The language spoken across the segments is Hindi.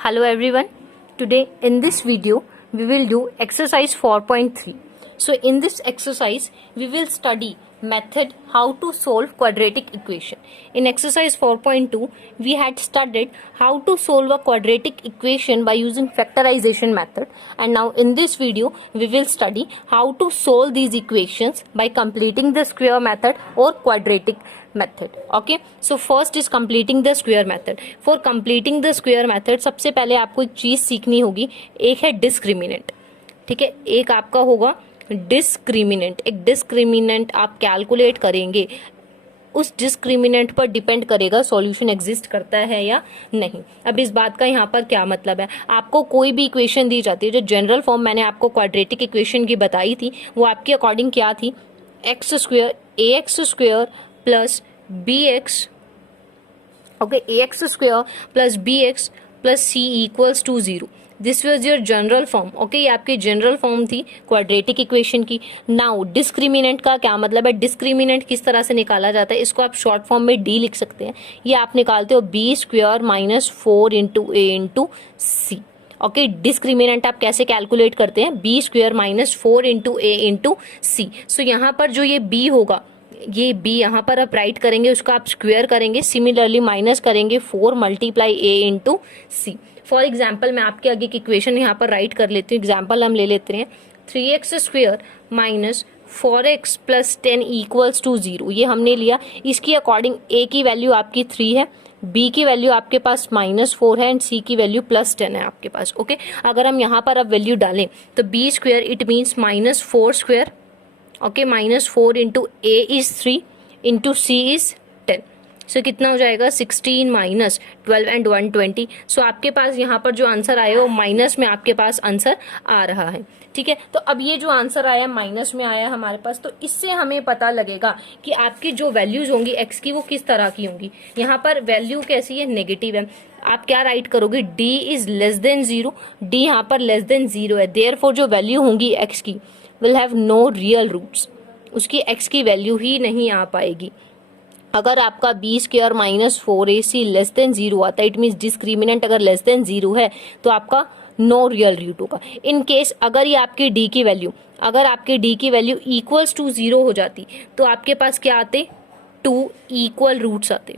Hello everyone. Today in this video we will do exercise 4.3. So in this exercise we will study method how to solve quadratic equation. In exercise 4.2 we had studied how to solve a quadratic equation by using factorization method, and now in this video we will study how to solve these equations by completing the square method or quadratic method. Okay, so first is completing the square method. For completing the square method सबसे पहले आपको एक चीज सीखनी होगी, एक है डिस्क्रिमिनेंट. ठीक है, एक आपका होगा डिस्क्रिमिनेंट. एक डिस्क्रिमिनेंट आप कैलकुलेट करेंगे, उस डिस्क्रिमिनेंट पर डिपेंड करेगा सॉल्यूशन एग्जिस्ट करता है या नहीं. अब इस बात का यहाँ पर क्या मतलब है, आपको कोई भी इक्वेशन दी जाती है, जो जनरल फॉर्म मैंने आपको क्वाड्रेटिक इक्वेशन की बताई थी वो आपके अकॉर्डिंग क्या थी, x square a x square plus b x, okay, a x square plus b x plus c equals to 0. This was your general form. Okay, ये आपकी जनरल फॉर्म थी क्वाड्रेटिक इक्वेशन की. नाउ डिस्क्रिमिनेंट का क्या मतलब है, डिस्क्रिमिनेंट किस तरह से निकाला जाता है, इसको आप शॉर्ट फॉर्म में डी लिख सकते हैं. ये आप निकालते हो B square minus 4 into a into C. Okay, discriminant आप कैसे कैलकुलेट करते हैं, B square minus 4 into a into सी. सो यहाँ पर जो ये बी होगा, ये b यहाँ पर आप राइट करेंगे, उसका आप स्क्वायर करेंगे, सिमिलरली माइनस करेंगे 4 multiply a into c. For example मैं आपके आगे की इक्वेशन यहाँ पर राइट कर लेती हूँ. एग्जाम्पल हम ले लेते हैं 3x square minus 4x plus 10 equals to 0. ये हमने लिया. इसकी अकॉर्डिंग a की वैल्यू आपकी 3 है, b की वैल्यू आपके पास -4 है एंड c की वैल्यू +10 है आपके पास. ओके, अगर हम यहाँ पर अब वैल्यू डालें तो b square it means -4 square, okay, -4 into a is 3 into c is 10. So कितना हो जाएगा 16 माइनस 12 एंड 120. सो आपके पास यहाँ पर जो आंसर आया वो माइनस में आपके पास आंसर आ रहा है. ठीक है, तो अब ये जो आंसर आया माइनस में आया हमारे पास, तो इससे हमें पता लगेगा कि आपकी जो वैल्यूज होंगी एक्स की वो किस तरह की होंगी. यहाँ पर वैल्यू कैसी है, नेगेटिव है. आप क्या राइट करोगे, d is less than 0. d यहाँ पर लेस देन 0 है, देयरफॉर जो वैल्यू होंगी एक्स की will have no real roots. उसकी x की वैल्यू ही नहीं आ पाएगी. अगर आपका b square minus 4ac less than 0 आता है, इट मीन्स डिस्क्रिमिनेंट अगर लेस देन 0 है तो आपका नो रियल रूट होगा. इन केस अगर ये आपकी d की वैल्यू, अगर आपके d की वैल्यू इक्वल्स टू 0 हो जाती तो आपके पास क्या आते, 2 इक्वल रूट्स आते,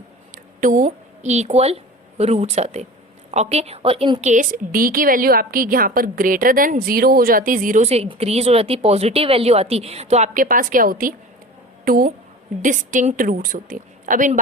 2 इक्वल रूट्स आते. ओके, और इन केस d की वैल्यू आपकी यहाँ पर ग्रेटर देन 0 हो जाती, 0 से इंक्रीज हो जाती, पॉजिटिव वैल्यू आती, तो आपके पास क्या होती, 2 डिस्टिंक्ट रूट्स होती. अब इन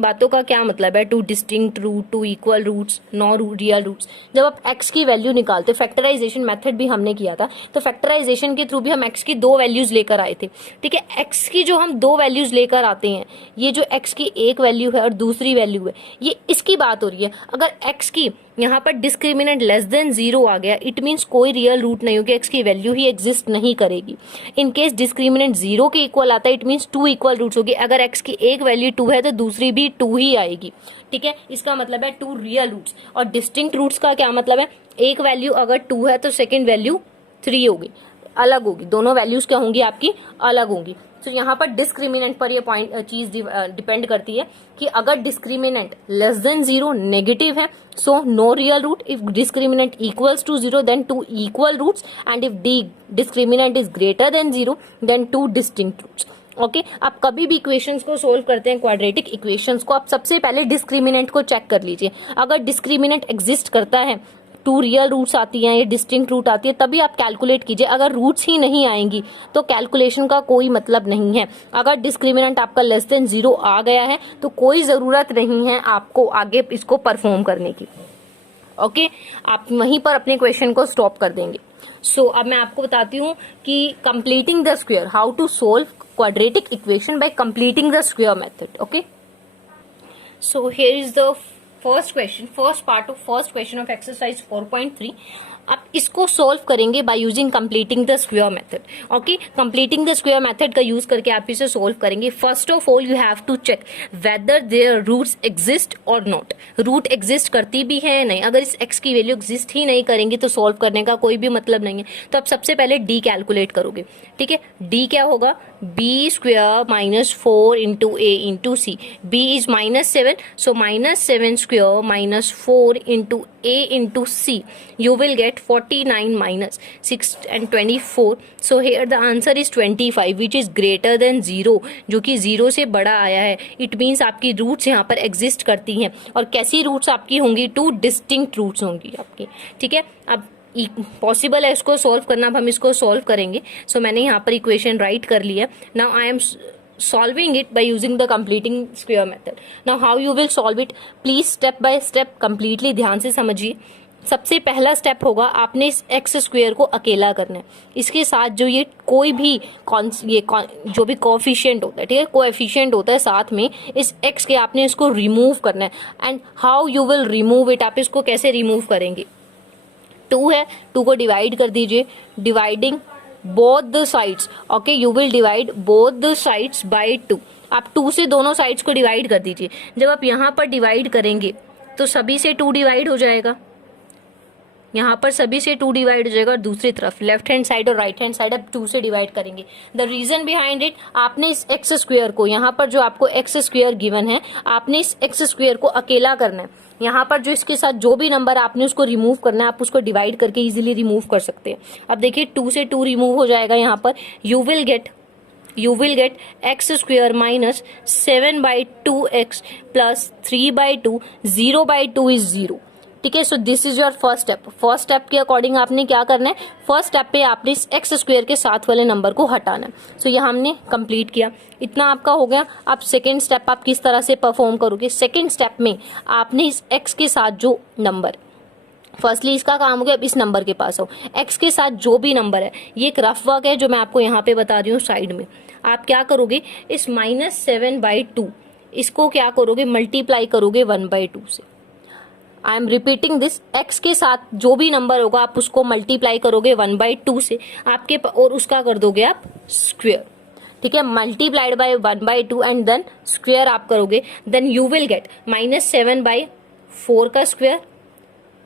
बातों का क्या मतलब है, 2 distinct root, 2 equal roots, no real roots. जब आप x की वैल्यू निकालते, फैक्टराइजेशन मेथड भी हमने किया था, तो फैक्टराइजेशन के थ्रू भी हम x की 2 वैल्यूज लेकर आए थे. ठीक है, x की जो हम 2 वैल्यूज लेकर आते हैं, ये जो x की एक वैल्यू है और दूसरी वैल्यू है, ये इसकी बात हो रही है. अगर x की यहाँ पर डिस्क्रिमिनेंट लेस देन 0 आ गया, इट मीन्स कोई रियल रूट नहीं होगी, x की वैल्यू ही एग्जिस्ट नहीं करेगी. इन केस डिस्क्रिमिनेंट 0 के इक्वल आता है, इट मीन्स 2 इक्वल रूट्स होगी. अगर x की एक वैल्यू 2 है तो दूसरी भी 2 ही आएगी. ठीक है, इसका मतलब है 2 रियल रूट्स. और डिस्टिंक्ट रूट्स का क्या मतलब है, एक वैल्यू अगर 2 है तो सेकेंड वैल्यू 3 होगी, अलग होगी. दोनों वैल्यूज क्या होंगी आपकी, अलग होंगी. तो यहाँ पर डिस्क्रिमिनेंट पर ये पॉइंट चीज डिपेंड करती है कि अगर डिस्क्रिमिनेंट लेस देन 0 नेगेटिव है, so no real root. If discriminant equals to 0 then 2 equal roots, and if discriminant is greater than 0 then 2 distinct roots. Okay, आप कभी भी इक्वेशंस को सोल्व करते हैं, क्वाड्रेटिक इक्वेशंस को, आप सबसे पहले डिस्क्रिमिनेंट को चेक कर लीजिए. अगर डिस्क्रिमिनेंट एग्जिस्ट करता है, 2 रियल रूट्स आती हैं, ये डिस्टिंक्ट रूट आती है, तभी आप कैलकुलेट कीजिए. अगर रूट्स ही नहीं आएंगी तो कैलकुलेशन का कोई मतलब नहीं है. अगर डिस्क्रिमिनेंट आपका लेस देन 0 आ गया है तो कोई जरूरत नहीं है आपको आगे इसको परफॉर्म करने की. ओके, आप वहीं पर अपने क्वेश्चन को स्टॉप कर देंगे. सो अब मैं आपको बताती हूँ कि completing the square, how to solve quadratic equation by completing the square method. Okay, so here is the first part of first question of exercise 4.3. आप इसको सोल्व करेंगे by using completing the square method. Okay, completing the square method का यूज करके आप इसे सोल्व करेंगे. First of all you have to check whether their roots exist और नॉट. रूट एग्जिस्ट करती भी है या नहीं. अगर इस x की वैल्यू एग्जिस्ट ही नहीं करेंगी तो सोल्व करने का कोई भी मतलब नहीं है. तो आप सबसे पहले d कैलकुलेट करोगे. ठीक है, d क्या होगा, b square minus 4 into a into c. B is -7, so -7 square minus 4 into a into c, you will get 49 minus 6 and 24. So here the answer is 25 which is greater than 0, जो कि 0 से बड़ा आया है. It means आपकी रूट्स यहाँ पर एग्जिस्ट करती हैं. और कैसी रूट्स आपकी होंगी? 2 डिस्टिंक्ट रूट्स होंगी आपकी. ठीक है, अब पॉसिबल है इसको सॉल्व करना. अब हम इसको सॉल्व करेंगे. सो मैंने यहाँ पर इक्वेशन राइट कर लिया. Now I am solving it by using the completing square method. Now how you will solve it? Please step by step completely ध्यान से समझिए. सबसे पहला स्टेप होगा, आपने इस एक्स स्क्वेयर को अकेला करना है. इसके साथ जो ये कोई भी जो भी कोएफिशिएंट होता है, ठीक है, कोएफिशिएंट होता है साथ में इस एक्स के, आपने इसको रिमूव करना है. And how you will remove it? आप इसको कैसे रिमूव करेंगे? 2 है, 2 को डिवाइड कर दीजिए. Dividing both the sides. Okay, you will divide both the sides by 2. आप 2 से दोनों साइड्स को डिवाइड कर दीजिए. जब आप यहाँ पर डिवाइड करेंगे तो सभी से 2 डिवाइड हो जाएगा. यहाँ पर सभी से 2 डिवाइड हो जाएगा. और दूसरी तरफ लेफ्ट हैंड साइड और राइट हैंड साइड आप 2 से डिवाइड करेंगे. द रीजन बिहाइंड इट, आपने इस एक्स स्क्वेयर को, यहाँ पर जो आपको एक्स स्क्वेयर गिवन है, आपने इस एक्स स्क्वेयर को अकेला करना है. यहाँ पर जो इसके साथ जो भी नंबर आपने उसको रिमूव करना है, आप उसको डिवाइड करके इजीली रिमूव कर सकते हैं. अब देखिए 2 से 2 रिमूव हो जाएगा. यहाँ पर you will get x square minus 7/2x plus 3/2. 0/2 is 0. ठीक है, सो this is your first step. First step के अकॉर्डिंग आपने क्या करना है? फर्स्ट स्टेप पे आपने इस एक्स स्क्वेयर के साथ वाले नंबर को हटाना है. सो ये हमने कंप्लीट किया. इतना आपका हो गया. अब सेकेंड स्टेप आप किस तरह से परफॉर्म करोगे? सेकेंड स्टेप में आपने इस एक्स के साथ जो नंबर, फर्स्टली इसका काम हो गया. अब इस नंबर के पास हो, एक्स के साथ जो भी नंबर है, ये एक रफ वर्क है जो मैं आपको यहाँ पे बता रही हूँ साइड में. आप क्या करोगे? इस -7/2 इसको क्या करोगे? मल्टीप्लाई करोगे 1/2 से. I am repeating this. X के साथ जो भी नंबर होगा आप उसको मल्टीप्लाई करोगे 1/2 से आपके, और उसका कर दोगे आप स्क्वेयर. ठीक है, multiplied by 1/2 and then square आप करोगे. देन यू विल गेट -7/4 का स्क्वेयर.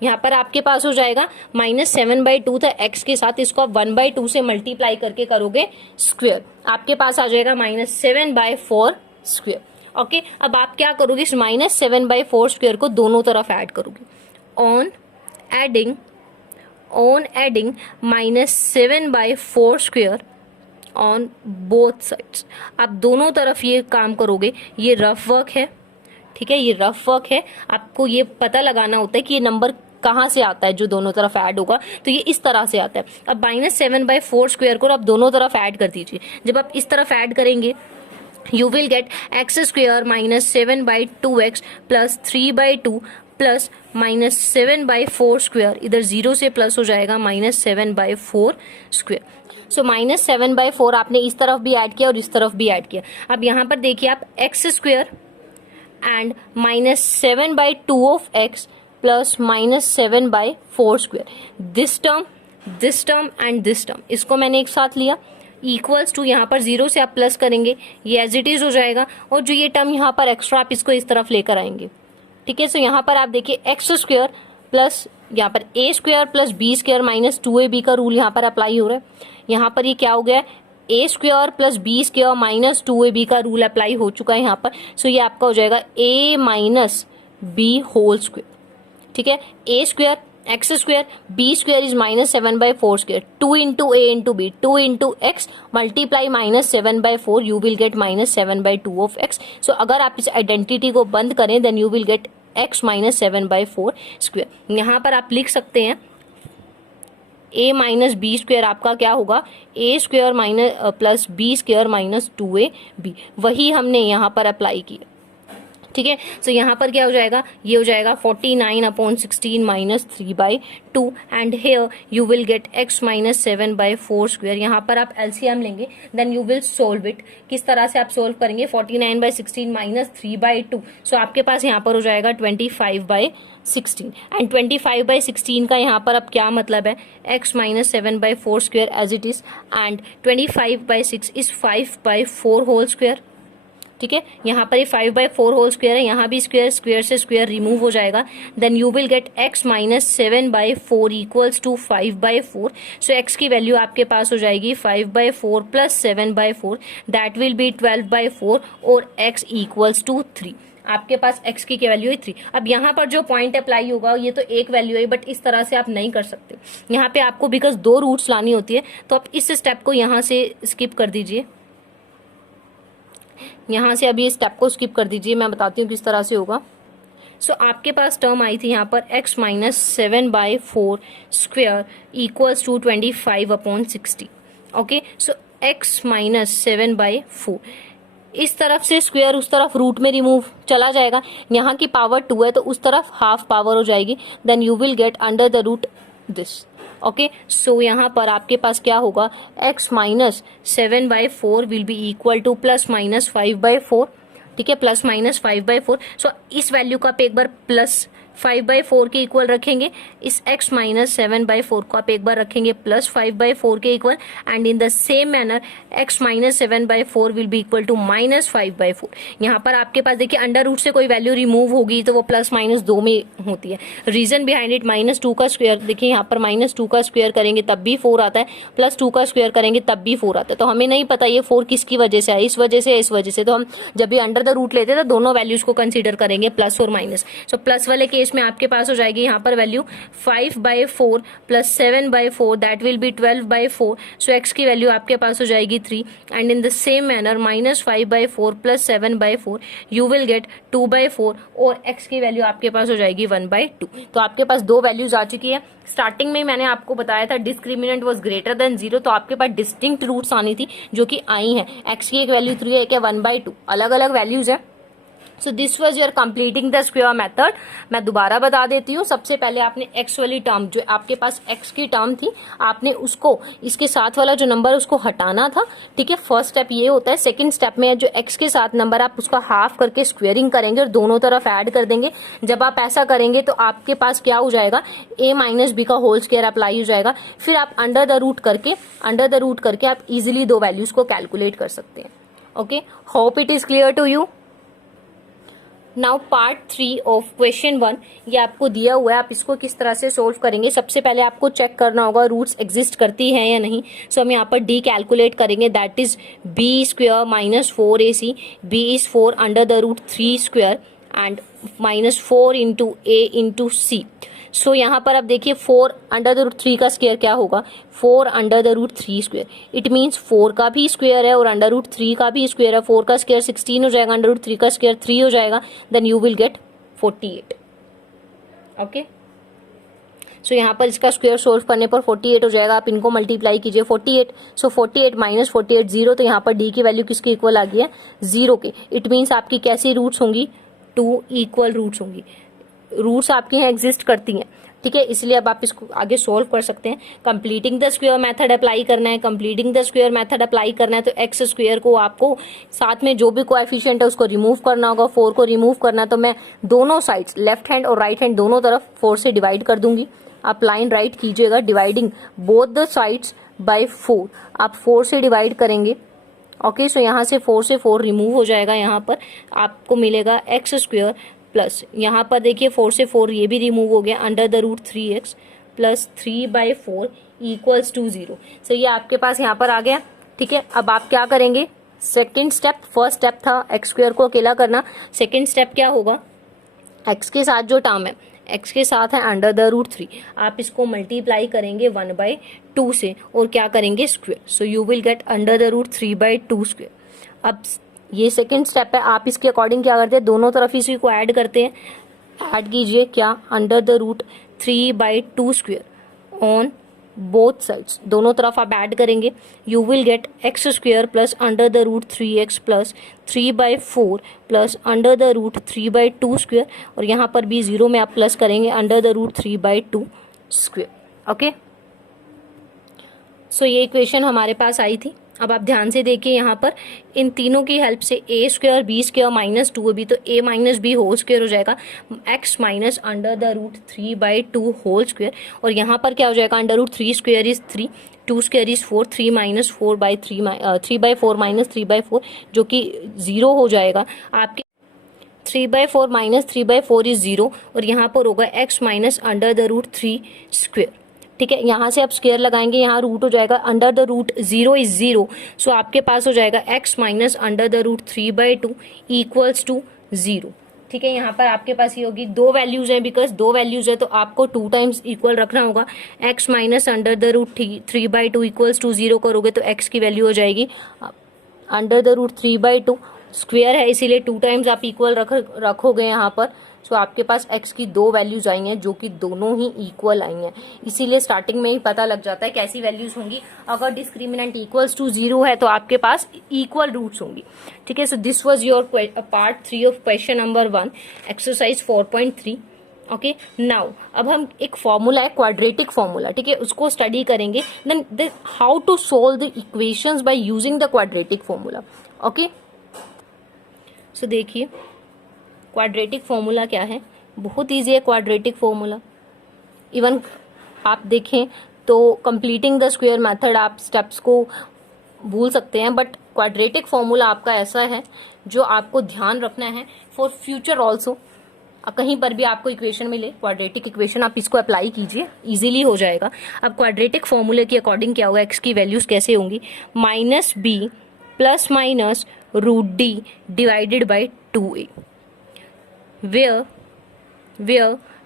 यहाँ पर आपके पास हो जाएगा -7/2 था एक्स के साथ, इसको आप 1/2 से मल्टीप्लाई करके करोगे स्क्वेयर. आपके पास आ जाएगा -7/4 स्क्वेयर. ओके, अब आप क्या करोगे? इस -7/4 स्क्वेयर को दोनों तरफ ऐड करोगे. On adding -7/4 square on both sides. आप दोनों तरफ ये काम करोगे. ये रफ वर्क है. ठीक है, ये रफ वर्क है. आपको ये पता लगाना होता है कि ये नंबर कहाँ से आता है जो दोनों तरफ ऐड होगा. तो ये इस तरह से आता है. अब -7/4 स्क्वेयर को आप दोनों तरफ ऐड कर दीजिए. जब आप इस तरफ ऐड करेंगे you will get x square minus 7/2x plus 3/2 plus minus 7/4 square. इधर 0 से प्लस हो जाएगा -7/4 स्क्वेयर. सो -7/4 आपने इस तरफ भी ऐड किया और इस तरफ भी ऐड किया. अब यहाँ पर देखिए आप x square and -7/2 of x plus -7/4 square. This term and this term, इसको मैंने एक साथ लिया. इक्वल्स टू, यहाँ पर 0 से आप प्लस करेंगे, ये एज इट इज हो जाएगा. और जो ये टर्म यहाँ पर एक्स्ट्रा, आप इसको इस तरफ लेकर आएंगे. ठीक है, सो यहाँ पर आप देखिए एक्स स्क्वेयर प्लस यहाँ पर a square plus b square minus 2ab का रूल यहाँ पर अप्लाई हो रहा है. यहाँ पर ये क्या हो गया? A square plus b square minus 2ab का रूल अप्लाई हो चुका है यहाँ पर. सो ये आपका हो जाएगा a minus b whole square. ठीक है, a square x square b square is -7/4 square. 2 into a into b, 2 into x multiply -7/4, you will get -7/2 of x. So अगर आप इस आइडेंटिटी को बंद करें then you will get x -7/4 square. यहाँ पर आप लिख सकते हैं a माइनस बी स्क्वेयर आपका क्या होगा? a square minus plus b square minus 2ab. वही हमने यहाँ पर अप्लाई किया. ठीक है, सो यहाँ पर क्या हो जाएगा? ये हो जाएगा 49/16 minus 3/2 and here you will get x -7/4 square. यहाँ पर आप एलसीएम लेंगे then you will solve it. किस तरह से आप सोल्व करेंगे? 49/16 माइनस 3/2. सो आपके पास यहाँ पर हो जाएगा 25/16 एंड 25/16 का यहाँ पर अब क्या मतलब है? x -7/4 square as it is and 25/6 is 5/4 whole square. ठीक है, यहाँ पर ये 5/4 होल स्क्वेयर है. यहाँ भी स्क्वेयर से स्क्वेयर रिमूव हो जाएगा. Then you will get x -7/4 equals to 5/4. So x की वैल्यू आपके पास हो जाएगी 5/4 प्लस 7/4, दैट विल बी 12/4 और x इक्वल्स टू 3. आपके पास x की क्या वैल्यू है 3। अब यहाँ पर जो पॉइंट अप्लाई होगा ये तो एक वैल्यू है, बट इस तरह से आप नहीं कर सकते। यहाँ पे आपको बिकॉज 2 रूट्स लानी होती है, तो आप इस स्टेप को यहाँ से स्किप कर दीजिए। यहाँ से अभी इस स्टेप को स्किप कर दीजिए, मैं बताती हूँ किस तरह से होगा। सो आपके पास टर्म आई थी यहाँ पर x minus 7/4 square equals to 25/60। Okay, so x minus 7/4 इस तरफ से स्क्वेयर उस तरफ रूट में रिमूव चला जाएगा। यहाँ की पावर 2 है तो उस तरफ हाफ पावर हो जाएगी, then you will get under the root this. Okay, so यहाँ पर आपके पास क्या होगा, x minus 7/4 will be equal to plus minus 5/4। ठीक है, प्लस माइनस 5/4। सो इस वैल्यू को आप एक बार प्लस 5/4 के इक्वल रखेंगे, इस x माइनस 7/4 को आप एक बार रखेंगे प्लस 5/4 के equal, and in the same manner x minus 7/4 will be equal to minus 5/4। यहाँ पर आपके पास देखिए अंडर रूट से कोई वैल्यू रिमूव होगी तो वो प्लस माइनस 2 में होती है। रीजन बिहाइंड इट, -2 का स्क्वायर, देखिए यहाँ पर -2 का स्क्वायर करेंगे तब भी 4 आता है, +2 का स्क्वायर करेंगे तब भी 4 आता है। तो हमें नहीं पता ये 4 किसकी वजह से है, इस वजह से, इस वजह से। तो हम जब भी अंडर द रूट लेते हैं तो दोनों वैल्यूज को कंसीडर करेंगे, प्लस और माइनस। सो प्लस वाले केस में आपके पास हो जाएगी यहाँ पर value 5/4 plus 7/4, that will B 12/4। So x की वैल्यू आपके पास हो जाएगी 3, and in the same manner -5/4 plus 7/4 you will gate 2/4, और x की वैल्यू आपके पास हो जाएगी 1/2। तो आपके पास 2 वैल्यूज आ चुकी है। स्टार्टिंग में मैंने आपको बताया था डिस्क्रिमिनेंट वाज ग्रेटर देन 0, तो आपके पास डिस्टिंक्ट रूट्स आनी थी जो कि आई हैं। x की एक वैल्यू 3 है, एक है 1/2, अलग अलग वैल्यूज है। So this was your completing the square method. मैं दोबारा बता देती हूँ। सबसे पहले आपने x वाली टर्म, जो आपके पास x की टर्म थी, आपने उसको, इसके साथ वाला जो नंबर उसको हटाना था। ठीक है, फर्स्ट स्टेप ये होता है। सेकंड स्टेप में जो x के साथ नंबर आप उसका हाफ करके स्क्वेयरिंग करेंगे और दोनों तरफ ऐड कर देंगे। जब आप ऐसा करेंगे तो आपके पास क्या हो जाएगा, a माइनस बी का होल स्क्वायर अप्लाई हो जाएगा। फिर आप अंडर द रूट करके आप इजिली 2 वैल्यूज को कैलकुलेट कर सकते हैं। Okay, hope it is clear to you. Now part 3 of question 1, ये आपको दिया हुआ है, आप इसको किस तरह से सोल्व करेंगे। सबसे पहले आपको चेक करना होगा रूट्स एग्जिस्ट करती हैं या नहीं। सो हम यहाँ पर d कैलकुलेट करेंगे, that is b square minus 4ac, b is 4 under the root 3 square and minus 4 into a into c। So यहाँ पर आप देखिए 4 अंडर द रूट 3 का स्क्वायर क्या होगा, 4 under the root 3 square. It means 4 का भी स्क्वायर है और अंडर रूट 3 का भी स्क्वायर है। 4 का स्क्वायर 16 हो जाएगा, अंडर रूट 3 का स्क्वायर 3 हो जाएगा, then you will get 48। Okay, so यहाँ पर इसका स्क्वायर सोल्व करने पर 48 हो जाएगा। आप इनको मल्टीप्लाई कीजिए 48। सो 48 माइनस 48 0, तो यहाँ पर d की वैल्यू किसकी इक्वल आ गई है, 0 के। इट मीन्स आपकी कैसी रूट्स होंगी, 2 इक्वल रूट्स होंगी। रूट्स आपके यहाँ एग्जिस्ट करती हैं। ठीक है, इसलिए अब आप इसको आगे सोल्व कर सकते हैं। Completing the square method apply करना है। Completing the square method apply करना है तो एक्स स्क्वायर को आपको साथ में जो भी कोएफिशिएंट है उसको रिमूव करना होगा। 4 को रिमूव करना है तो मैं दोनों साइड्स, लेफ्ट हैंड और राइट हैंड दोनों तरफ 4 से डिवाइड कर दूंगी। आप लाइन राइट कीजिएगा, dividing both the sides by 4। आप 4 से डिवाइड करेंगे। ओके, सो यहाँ से 4 से 4 रिमूव हो जाएगा। यहाँ पर आपको मिलेगा एक्स स्क्वायर प्लस, यहाँ पर देखिए 4 से 4 ये भी रिमूव हो गया, under the root 3x plus 3/4 equals to 0। So ये आपके पास यहाँ पर आ गया। ठीक है, अब आप क्या करेंगे, सेकेंड स्टेप, फर्स्ट स्टेप था एक्स स्क्वायर को अकेला करना। सेकेंड स्टेप क्या होगा, एक्स के साथ जो टर्म है, एक्स के साथ है अंडर द रूट 3, आप इसको मल्टीप्लाई करेंगे 1/2 से और क्या करेंगे, square. So you will get under the root 3/2 square. अब ये सेकंड स्टेप है, आप इसके अकॉर्डिंग क्या करते हैं, दोनों तरफ इसी को ऐड करते हैं। ऐड कीजिए क्या, under the root 3/2 square on both sides, दोनों तरफ आप ऐड करेंगे। You will get x square plus under the root 3x plus 3/4 plus under the root 3/2 square, और यहाँ पर भी 0 में आप प्लस करेंगे under the root 3/2 square. Okay, so ये इक्वेशन हमारे पास आई थी। अब आप ध्यान से देखिए, यहाँ पर इन तीनों की हेल्प से a square b square minus 2ab, तो a minus b whole square हो जाएगा x minus under the root 3/2 whole square, और यहाँ पर क्या हो जाएगा, under root 3 square is 3, 2 square is 4, 3 minus 3/4 minus 3/4 जो कि 0 हो जाएगा। आपके 3/4 माइनस 3/4 इज 0, और यहाँ पर होगा x minus under the root 3 square. ठीक है, यहाँ से आप स्क्वायर लगाएंगे, यहाँ रूट हो जाएगा, under the root 0 is 0, so आपके पास हो जाएगा x minus under the root 3/2 equals to 0। ठीक है, यहाँ पर आपके पास ये होगी, दो वैल्यूज हैं, बिकॉज दो वैल्यूज है तो आपको 2 टाइम्स इक्वल रखना होगा। x minus under the root 3/2 equals to 0 करोगे तो x की वैल्यू हो जाएगी अंडर द रूट 3/2, स्क्वेयर है इसीलिए 2 टाइम्स आप इक्वल रखोगे यहाँ पर। सो आपके पास x की दो वैल्यूज आई हैं जो कि दोनों ही इक्वल आई हैं, इसीलिए स्टार्टिंग में ही पता लग जाता है कैसी वैल्यूज होंगी। अगर डिस्क्रिमिनेंट इक्वल्स टू 0 है तो आपके पास इक्वल रूट्स होंगी। ठीक है, so this was your part 3 of question number 1 exercise 4.3। Okay, now अब हम एक फॉर्मूला है क्वाड्रेटिक फॉर्मूला, ठीक है, उसको स्टडी करेंगे। Then how to solve the equations by using the quadratic formula. Okay, so देखिए क्वाड्रेटिक फॉर्मूला क्या है, बहुत इजी है क्वाड्रेटिक फॉर्मूला। इवन आप देखें तो कंप्लीटिंग द स्क्वायर मेथड आप स्टेप्स को भूल सकते हैं, बट क्वाड्रेटिक फॉर्मूला आपका ऐसा है जो आपको ध्यान रखना है फॉर फ्यूचर ऑल्सो। कहीं पर भी आपको इक्वेशन मिले क्वाड्रेटिक इक्वेशन, आप इसको अप्लाई कीजिए, इजीली हो जाएगा। अब क्वाड्रेटिक फॉर्मूले की अकॉर्डिंग क्या होगा, एक्स की वैल्यूज कैसे होंगी, -b plus minus root d divided by 2a, where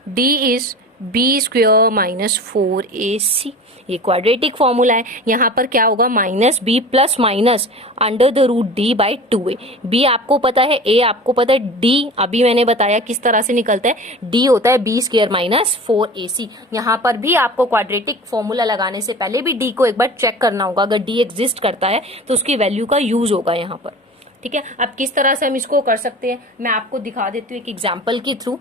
d is b square minus 4ac। ये क्वाड्रेटिक फॉर्मूला है। यहाँ पर क्या होगा, -b plus minus under the root d by 2a। b आपको पता है, a आपको पता है, d अभी मैंने बताया किस तरह से निकलता है, d होता है b स्क्वेयर माइनस 4ac। यहाँ पर भी आपको क्वाड्रेटिक फॉर्मूला लगाने से पहले भी d को एक बार चेक करना होगा। अगर d एग्जिस्ट करता है तो उसकी वैल्यू का यूज होगा यहाँ पर। ठीक है, अब किस तरह से हम इसको कर सकते हैं मैं आपको दिखा देती हूँ एक एग्जाम्पल के थ्रू।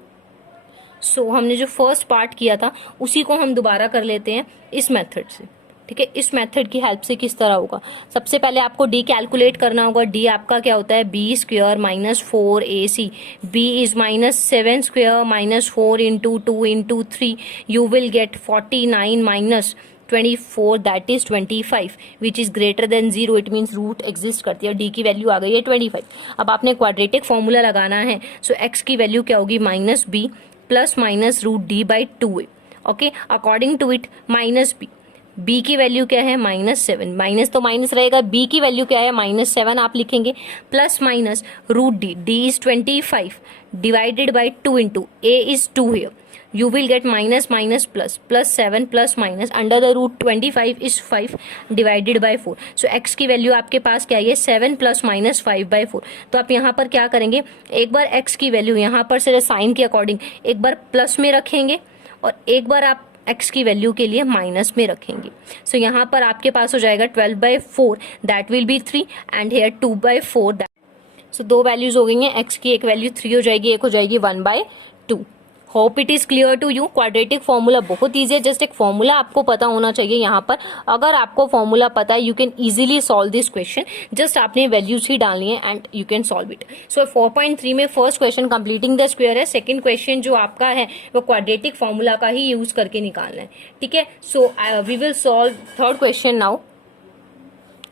सो हमने जो फर्स्ट पार्ट किया था उसी को हम दोबारा कर लेते हैं इस मेथड से। ठीक है, इस मेथड की हेल्प से किस तरह होगा, सबसे पहले आपको डी कैलकुलेट करना होगा। डी आपका क्या होता है, b square minus 4ac। B is -7 square minus 4 into 2 into 3, you will get 49 minus 24 that is 25 which is greater than 0, it means root exist करती है। डी की वैल्यू आ गई है 25। अब आपने क्वाड्रेटिक फॉर्मूला लगाना है, सो एक्स की वैल्यू क्या होगी, -b plus minus root d by 2a। Okay, according to it -b, b की वैल्यू क्या है, -7, माइनस तो माइनस रहेगा, b की वैल्यू क्या है, -7 आप लिखेंगे, plus minus root d is 25 divided by 2 into a is 2 here, you will get minus minus plus, plus 7 plus minus under the root 25 is 5 divided by 4। so x की वैल्यू आपके पास क्या है, 7 प्लस माइनस 5/4। तो आप यहाँ पर क्या करेंगे, एक बार x की वैल्यू यहाँ पर से साइन के अकॉर्डिंग एक बार प्लस में रखेंगे और एक बार आप x की वैल्यू के लिए माइनस में रखेंगे। सो यहाँ पर आपके पास हो जाएगा 12/4 that will be 3 and here 2/4। So दो वैल्यूज हो गई हैं, x की एक वैल्यू 3 हो जाएगी, एक हो जाएगी 1/2। Hope it is clear to you. Quadratic formula बहुत ईजी है, जस्ट एक फॉर्मूला आपको पता होना चाहिए। यहाँ पर अगर आपको फॉर्मूला पता है, you can easily solve this question, just आपने वैल्यूज ही डालनी है and you can solve it. So 4.3 में first question completing the square है, सेकंड क्वेश्चन जो आपका है वो क्वाड्रेटिक फॉर्मूला का ही यूज करके निकालना है। ठीक है, so we will solve third question now.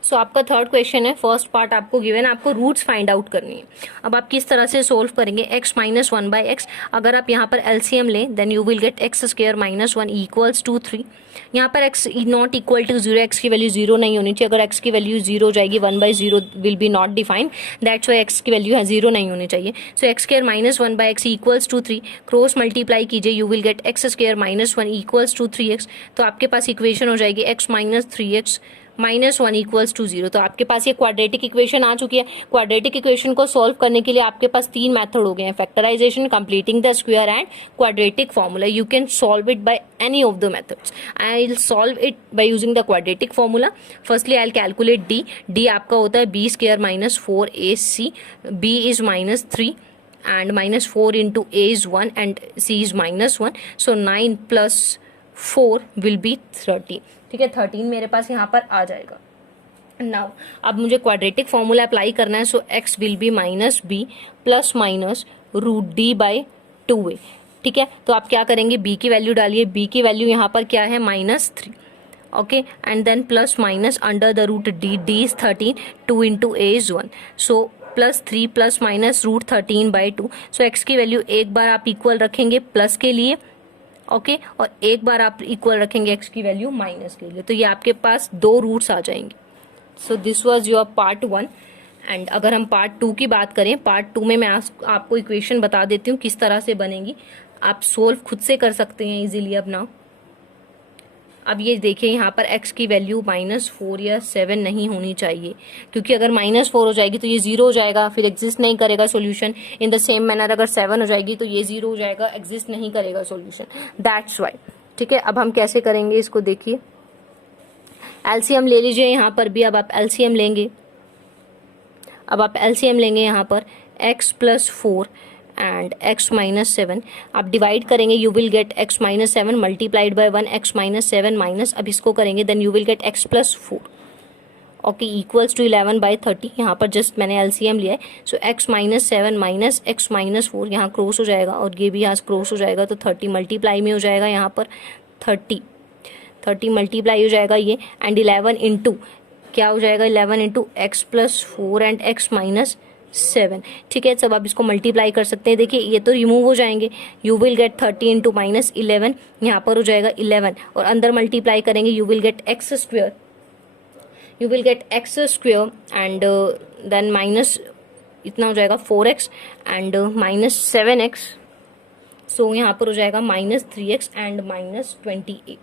So आपका थर्ड क्वेश्चन है, फर्स्ट पार्ट आपको गिवन है, आपको रूट्स फाइंड आउट करनी है। अब आप किस तरह से सोल्व करेंगे, x माइनस 1/x, अगर आप यहाँ पर एलसीएम लें then you will get x square minus 1 equals to 3। यहाँ पर x not equal to 0, x की वैल्यू 0 नहीं होनी चाहिए। अगर x की वैल्यू 0 हो जाएगी 1/0 will be not defined, that's why x की वैल्यू है 0 नहीं होनी चाहिए। So x square minus 1/x equals to 3, cross multiply कीजिए, you will get x square minus 1 equals to 3x। तो आपके पास इक्वेशन हो जाएगी x minus 3x minus 1 equals to 0। तो आपके पास ये क्वाड्रेटिक इक्वेशन आ चुकी है। क्वाड्रेटिक इक्वेशन को सॉल्व करने के लिए आपके पास 3 मेथड हो गए हैं, factorisation, completing the square and quadratic formula. You can solve it by any of the methods. I will solve it by using the quadratic formula. Firstly I will calculate d आपका होता है b square minus 4ac, b is -3 and -4 into a is 1 and c is -1, so 9 plus 4 will be 13। ठीक है, 13 मेरे पास यहाँ पर आ जाएगा। नाउ अब मुझे क्वाड्रेटिक फॉर्मूला अप्लाई करना है, so x will be -b plus minus root d by 2a। ठीक है, तो आप क्या करेंगे, b की वैल्यू डालिए, b की वैल्यू यहाँ पर क्या है, -3। Okay, and then plus minus under the root d is 13, 2 into a is 1, so +3 plus minus root 13/2। So x की वैल्यू एक बार आप इक्वल रखेंगे प्लस के लिए, ओके, और एक बार आप इक्वल रखेंगे x की वैल्यू माइनस के लिए। तो ये आपके पास 2 रूट्स आ जाएंगे। So this was your part 1 and अगर हम पार्ट 2 की बात करें, पार्ट 2 में मैं आपको इक्वेशन बता देती हूँ किस तरह से बनेगी, आप सोल्व खुद से कर सकते हैं इजीली। अब ये देखिए यहाँ पर x की वैल्यू -4 या 7 नहीं होनी चाहिए, क्योंकि अगर -4 हो जाएगी तो ये 0 हो जाएगा, फिर एग्जिस्ट नहीं करेगा solution. In the same manner अगर 7 हो जाएगी तो ये 0 हो जाएगा, एग्जिस्ट नहीं करेगा सॉल्यूशन, दैट्स वाई। ठीक है, अब हम कैसे करेंगे इसको देखिए, एलसीएम ले लीजिए यहाँ पर भी। अब आप एलसीएम लेंगे, यहाँ पर x + 4 एंड x - 7 आप डिवाइड करेंगे, you will get x - 7 multiplied by 1 x - 7 minus, अब इसको करेंगे then you will get x + 4 okay equals to 11/30। यहाँ पर जस्ट मैंने एलसीएम लिया है, सो x - 7 माइनस x - 4 यहाँ क्रॉस हो जाएगा और ये भी यहाँ क्रॉस हो जाएगा, तो 30 मल्टीप्लाई में हो जाएगा, यहाँ पर 30 मल्टीप्लाई हो जाएगा ये, एंड 11 इंटू क्या हो जाएगा, 11 इंटू x + 4 एंड x - 7। ठीक है, सब आप इसको मल्टीप्लाई कर सकते हैं। देखिए ये तो रिमूव हो जाएंगे, यू विल गेट 30 इंटू -11, यहाँ पर हो जाएगा 11 और अंदर मल्टीप्लाई करेंगे, you will get x square, and then minus इतना हो जाएगा 4x एंड -7x, सो यहाँ पर हो जाएगा -3x एंड -28।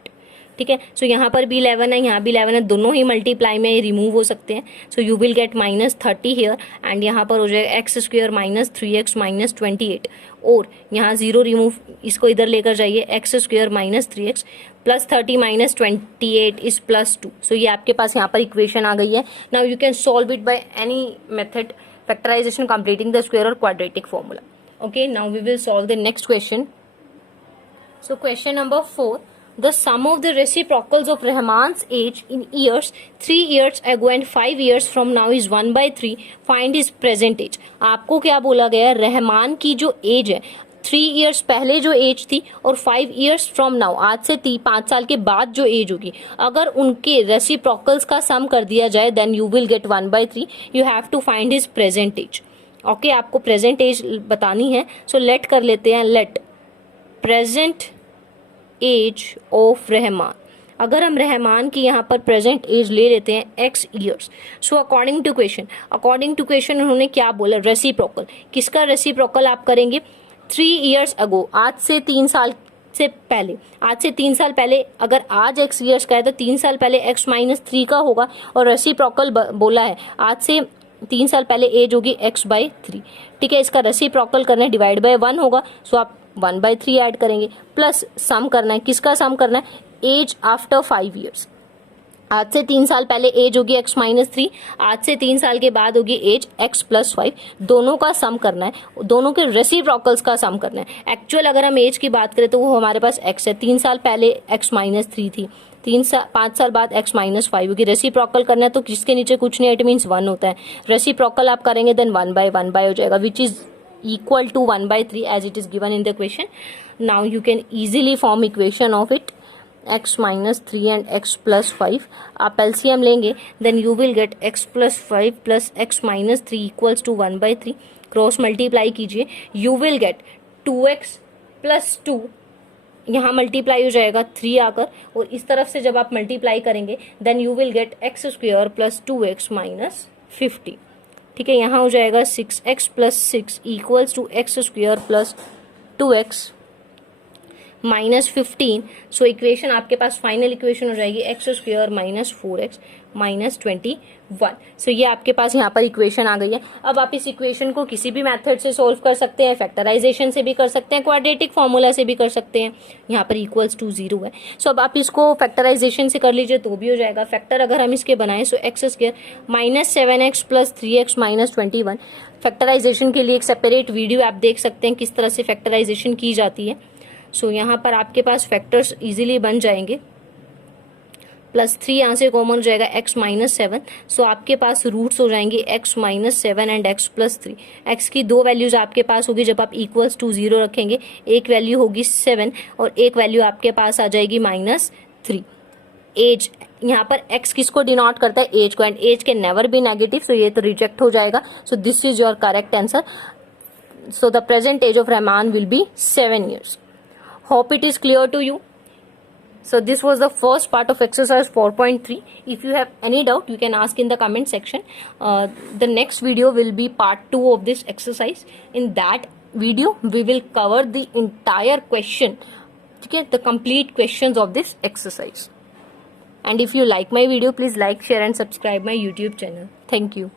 ठीक है, सो यहाँ पर भी 11 है, यहाँ भी 11 है, दोनों ही मल्टीप्लाई में रिमूव हो सकते हैं, सो you will gate -30 here and यहाँ पर हो जाएगा x स्क्वायर -3x -28, और यहाँ 0 रिमूव, इसको इधर लेकर जाइए, x स्क्वायर -3x + 30 -28 इज +2। सो ये आपके पास यहाँ पर इक्वेशन आ गई है। Now you can solve it by any method, factorisation, completing the square और quadratic formula. Okay, now we will solve the next question. So question number 4, the sum of the reciprocals of Rahman's age in years 3 years ago and 5 years from now is 1/3, find his present age। आपको क्या बोला गया, रहमान की जो एज है 3 इयर्स पहले जो एज थी और 5 इयर्स फ्रॉम नाउ, आज से 5 साल के बाद जो एज होगी, अगर उनके रेसिप्रोकल्स का सम कर दिया जाए then you will get 1/3, you have to find his present age. Okay, आपको प्रेजेंट एज बतानी है, सो लेट कर लेते हैं, let present age of Rahman. अगर हम रहमान की यहाँ पर प्रेजेंट एज ले लेते हैं x years, so according to question उन्होंने क्या बोला, रेसिप्रोकल, किसका रेसिप्रोकल आप करेंगे, 3 इयर्स अगो, आज से 3 साल से पहले, अगर आज x इयर्स का है तो 3 साल पहले x - 3 का होगा, और रेसिप्रोकल बोला है आज से 3 साल पहले एज होगी x/3। ठीक है, इसका रेसिप्रोकल करना है, डिवाइड बाय 1 होगा, सो आप 1/3 ऐड करेंगे, प्लस सम करना है, किसका सम करना है, एज आफ्टर 5 इयर्स। आज से 3 साल पहले एज होगी x - 3, आज से 3 साल के बाद होगी एज x + 5, दोनों का सम करना है, दोनों के रेसिप्रोकल्स का सम करना है। एक्चुअल अगर हम एज की बात करें तो वो हमारे पास x है, 3 साल पहले x - 3 थी, 5 साल बाद x - 5 होगी, रेसिप्रोकल करना है तो जिसके नीचे कुछ नहीं, इट मीन्स 1 होता है, रेसिप्रोकल आप करेंगे देन 1/1 हो जाएगा, which is equal to 1/3 as it is given in the equation. Now you can easily form equation of it, x - 3 and x + 5। आप LCM लेंगे then you will get x + 5 plus x - 3 equals to 1/3, cross multiply कीजिए, you will get 2x + 2, यहाँ मल्टीप्लाई हो जाएगा 3 आकर, और इस तरफ से जब आप मल्टीप्लाई करेंगे then you will get x square + 2x - 50। ठीक है, यहाँ हो जाएगा 6x + 6 equals to x square + 2x - 15। So equation आपके पास फाइनल इक्वेशन हो जाएगी x स्क्वायर - 4x - 21। सो ये आपके पास यहाँ पर इक्वेशन आ गई है। अब आप इस इक्वेशन को किसी भी मेथड से सोल्व कर सकते हैं, फैक्टराइजेशन से भी कर सकते हैं, क्वाड्रेटिक फॉर्मूला से भी कर सकते हैं, यहाँ पर इक्वल्स टू 0 है। सो अब आप इसको फैक्टराइजेशन से कर लीजिए तो भी हो जाएगा। फैक्टर अगर हम इसके बनाएं, सो x square -7x + 3x - 21। Factorisation के लिए एक सेपरेट वीडियो आप देख सकते हैं किस तरह से फैक्टराइजेशन की जाती है। सो यहाँ पर आपके पास फैक्टर्स इजीली बन जाएंगे, +3 यहाँ से कॉमन हो जाएगा x - 7, सो आपके पास रूट्स हो जाएंगे x - 7 एंड x + 3। x की 2 वैल्यूज आपके पास होगी जब आप इक्वल्स टू 0 रखेंगे, एक वैल्यू होगी 7 और एक वैल्यू आपके पास आ जाएगी -3। एज, यहाँ पर x किसको डिनोट करता है, एज को, and age can never be negative, so ये तो रिजेक्ट हो जाएगा। So this is your correct answer. So the present age of Rahman will be 7 years। Hope it is clear to you. So this was the first part of exercise 4.3. If you have any doubt, you can ask in the comment section. The next video will be part 2 of this exercise. In that video, we will cover the entire question, okay, the complete questions of this exercise. And if you like my video, please like, share and subscribe my YouTube channel. Thank you.